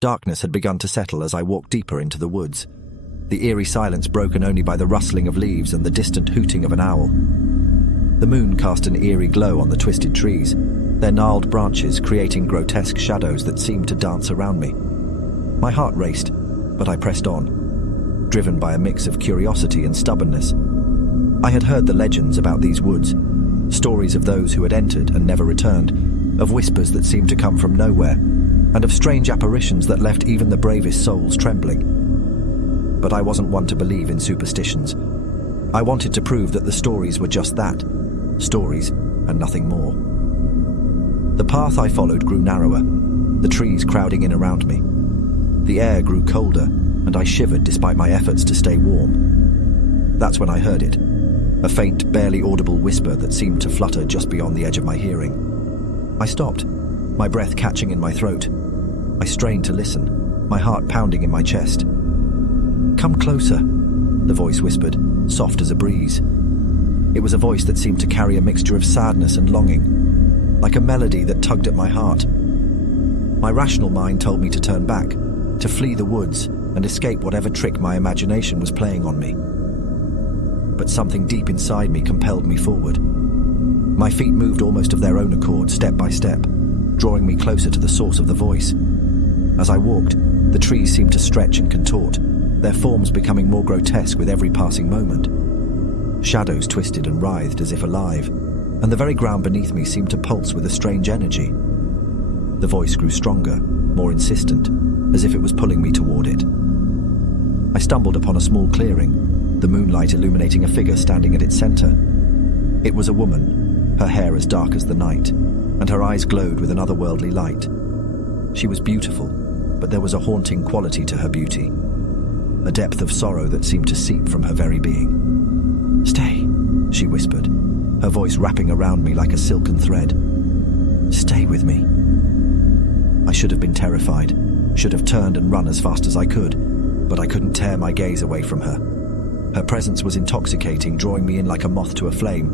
Darkness had begun to settle as I walked deeper into the woods, the eerie silence broken only by the rustling of leaves and the distant hooting of an owl. The moon cast an eerie glow on the twisted trees, their gnarled branches creating grotesque shadows that seemed to dance around me. My heart raced, but I pressed on, driven by a mix of curiosity and stubbornness. I had heard the legends about these woods, stories of those who had entered and never returned, of whispers that seemed to come from nowhere, and of strange apparitions that left even the bravest souls trembling. But I wasn't one to believe in superstitions. I wanted to prove that the stories were just that, stories and nothing more. The path I followed grew narrower, the trees crowding in around me. The air grew colder, and I shivered despite my efforts to stay warm. That's when I heard it, a faint, barely audible whisper that seemed to flutter just beyond the edge of my hearing. I stopped, my breath catching in my throat. I strained to listen, my heart pounding in my chest. "Come closer," the voice whispered, soft as a breeze. It was a voice that seemed to carry a mixture of sadness and longing, like a melody that tugged at my heart. My rational mind told me to turn back, to flee the woods and escape whatever trick my imagination was playing on me. But something deep inside me compelled me forward. My feet moved almost of their own accord, step by step, drawing me closer to the source of the voice. As I walked, the trees seemed to stretch and contort, their forms becoming more grotesque with every passing moment. Shadows twisted and writhed as if alive, and the very ground beneath me seemed to pulse with a strange energy. The voice grew stronger, more insistent, as if it was pulling me toward it. I stumbled upon a small clearing, the moonlight illuminating a figure standing at its center. It was a woman, her hair as dark as the night, and her eyes glowed with an otherworldly light. She was beautiful, but there was a haunting quality to her beauty, a depth of sorrow that seemed to seep from her very being. "Stay," she whispered, her voice wrapping around me like a silken thread. "Stay with me." I should have been terrified, should have turned and run as fast as I could, but I couldn't tear my gaze away from her. Her presence was intoxicating, drawing me in like a moth to a flame.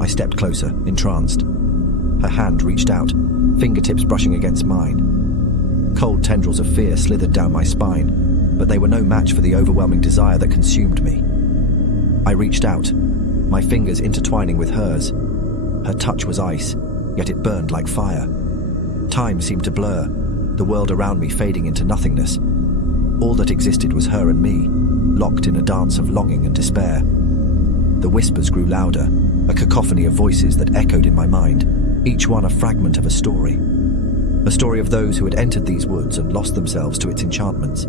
I stepped closer, entranced. Her hand reached out, fingertips brushing against mine. Cold tendrils of fear slithered down my spine, but they were no match for the overwhelming desire that consumed me. I reached out, my fingers intertwining with hers. Her touch was ice, yet it burned like fire. Time seemed to blur, the world around me fading into nothingness. All that existed was her and me, locked in a dance of longing and despair. The whispers grew louder, a cacophony of voices that echoed in my mind, each one a fragment of a story of those who had entered these woods and lost themselves to its enchantments.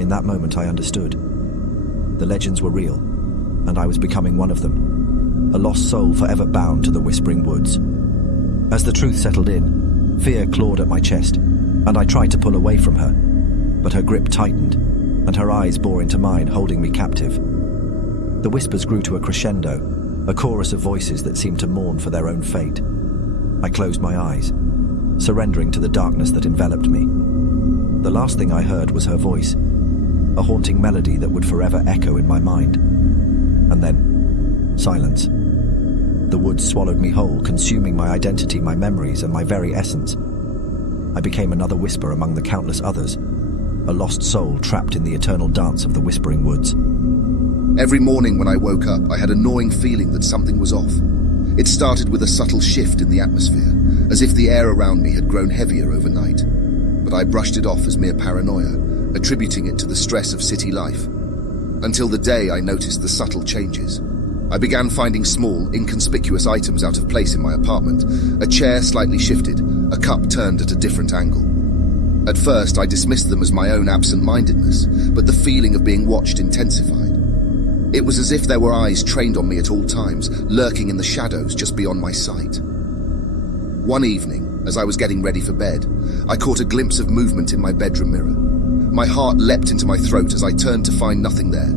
In that moment I understood. The legends were real, and I was becoming one of them, a lost soul forever bound to the whispering woods. As the truth settled in, fear clawed at my chest, and I tried to pull away from her, but her grip tightened, and her eyes bore into mine, holding me captive. The whispers grew to a crescendo, a chorus of voices that seemed to mourn for their own fate. I closed my eyes, surrendering to the darkness that enveloped me. The last thing I heard was her voice, a haunting melody that would forever echo in my mind. And then, silence. The woods swallowed me whole, consuming my identity, my memories, and my very essence. I became another whisper among the countless others, a lost soul trapped in the eternal dance of the whispering woods. Every morning when I woke up, I had a gnawing feeling that something was off. It started with a subtle shift in the atmosphere, as if the air around me had grown heavier overnight. But I brushed it off as mere paranoia, attributing it to the stress of city life. Until the day I noticed the subtle changes. I began finding small, inconspicuous items out of place in my apartment. A chair slightly shifted, a cup turned at a different angle. At first, I dismissed them as my own absent-mindedness, but the feeling of being watched intensified. It was as if there were eyes trained on me at all times, lurking in the shadows just beyond my sight. One evening, as I was getting ready for bed, I caught a glimpse of movement in my bedroom mirror. My heart leapt into my throat as I turned to find nothing there.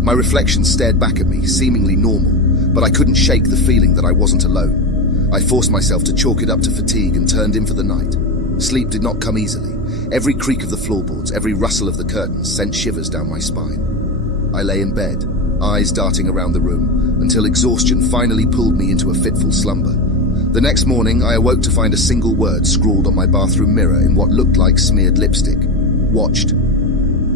My reflection stared back at me, seemingly normal, but I couldn't shake the feeling that I wasn't alone. I forced myself to chalk it up to fatigue and turned in for the night. Sleep did not come easily. Every creak of the floorboards, every rustle of the curtains sent shivers down my spine. I lay in bed, eyes darting around the room, until exhaustion finally pulled me into a fitful slumber. The next morning, I awoke to find a single word scrawled on my bathroom mirror in what looked like smeared lipstick. Watched.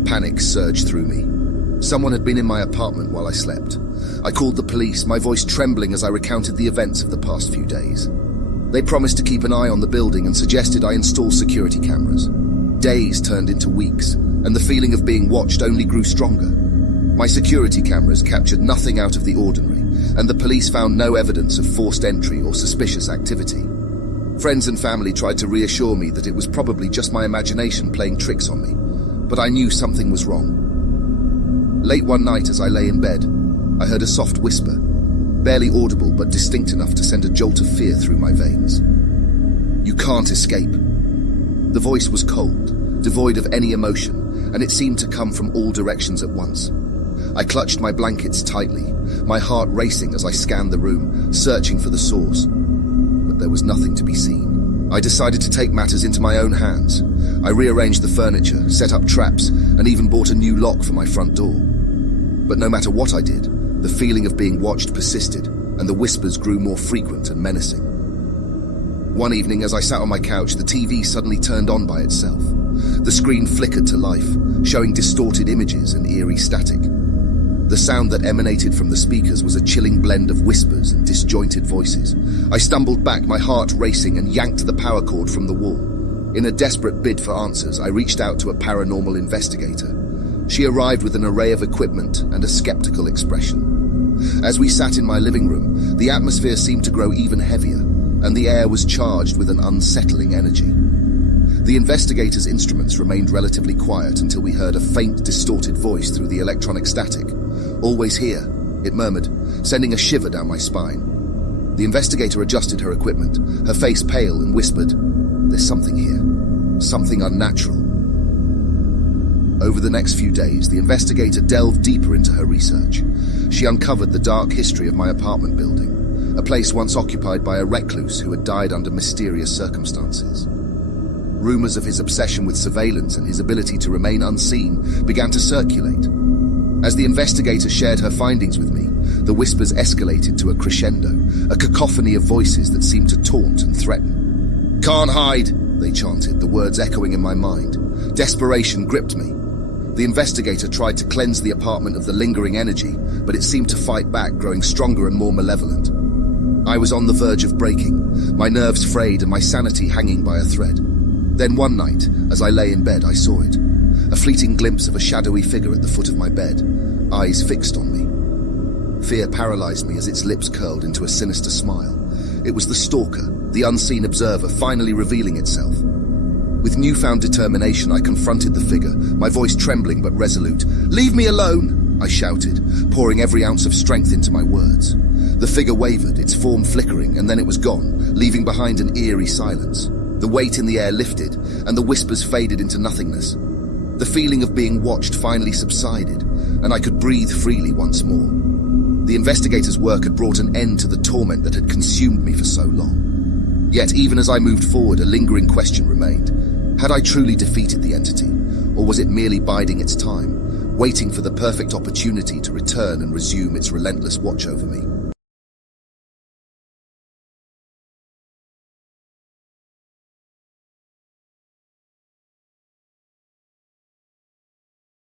Panic surged through me. Someone had been in my apartment while I slept. I called the police, my voice trembling as I recounted the events of the past few days. They promised to keep an eye on the building and suggested I install security cameras. Days turned into weeks, and the feeling of being watched only grew stronger. My security cameras captured nothing out of the ordinary, and the police found no evidence of forced entry or suspicious activity. Friends and family tried to reassure me that it was probably just my imagination playing tricks on me, but I knew something was wrong. Late one night as I lay in bed, I heard a soft whisper, barely audible but distinct enough to send a jolt of fear through my veins. "You can't escape." The voice was cold, devoid of any emotion, and it seemed to come from all directions at once. I clutched my blankets tightly, my heart racing as I scanned the room, searching for the source. But there was nothing to be seen. I decided to take matters into my own hands. I rearranged the furniture, set up traps, and even bought a new lock for my front door. But no matter what I did, the feeling of being watched persisted, and the whispers grew more frequent and menacing. One evening, as I sat on my couch, the TV suddenly turned on by itself. The screen flickered to life, showing distorted images and eerie static. The sound that emanated from the speakers was a chilling blend of whispers and disjointed voices. I stumbled back, my heart racing, and yanked the power cord from the wall. In a desperate bid for answers, I reached out to a paranormal investigator. She arrived with an array of equipment and a skeptical expression. As we sat in my living room, the atmosphere seemed to grow even heavier, and the air was charged with an unsettling energy. The investigator's instruments remained relatively quiet until we heard a faint, distorted voice through the electronic static. "Always here," it murmured, sending a shiver down my spine. The investigator adjusted her equipment, her face pale, and whispered, "There's something here. Something unnatural." Over the next few days, the investigator delved deeper into her research. She uncovered the dark history of my apartment building, a place once occupied by a recluse who had died under mysterious circumstances. Rumors of his obsession with surveillance and his ability to remain unseen began to circulate. As the investigator shared her findings with me, the whispers escalated to a crescendo, a cacophony of voices that seemed to taunt and threaten. "Can't hide," they chanted, the words echoing in my mind. Desperation gripped me. The investigator tried to cleanse the apartment of the lingering energy, but it seemed to fight back, growing stronger and more malevolent. I was on the verge of breaking, my nerves frayed and my sanity hanging by a thread. Then one night, as I lay in bed, I saw it. A fleeting glimpse of a shadowy figure at the foot of my bed, eyes fixed on me. Fear paralyzed me as its lips curled into a sinister smile. It was the stalker, the unseen observer, finally revealing itself. With newfound determination, I confronted the figure, my voice trembling but resolute. "Leave me alone!" I shouted, pouring every ounce of strength into my words. The figure wavered, its form flickering, and then it was gone, leaving behind an eerie silence. The weight in the air lifted, and the whispers faded into nothingness. The feeling of being watched finally subsided, and I could breathe freely once more. The investigator's work had brought an end to the torment that had consumed me for so long. Yet, even as I moved forward, a lingering question remained. Had I truly defeated the entity, or was it merely biding its time, waiting for the perfect opportunity to return and resume its relentless watch over me?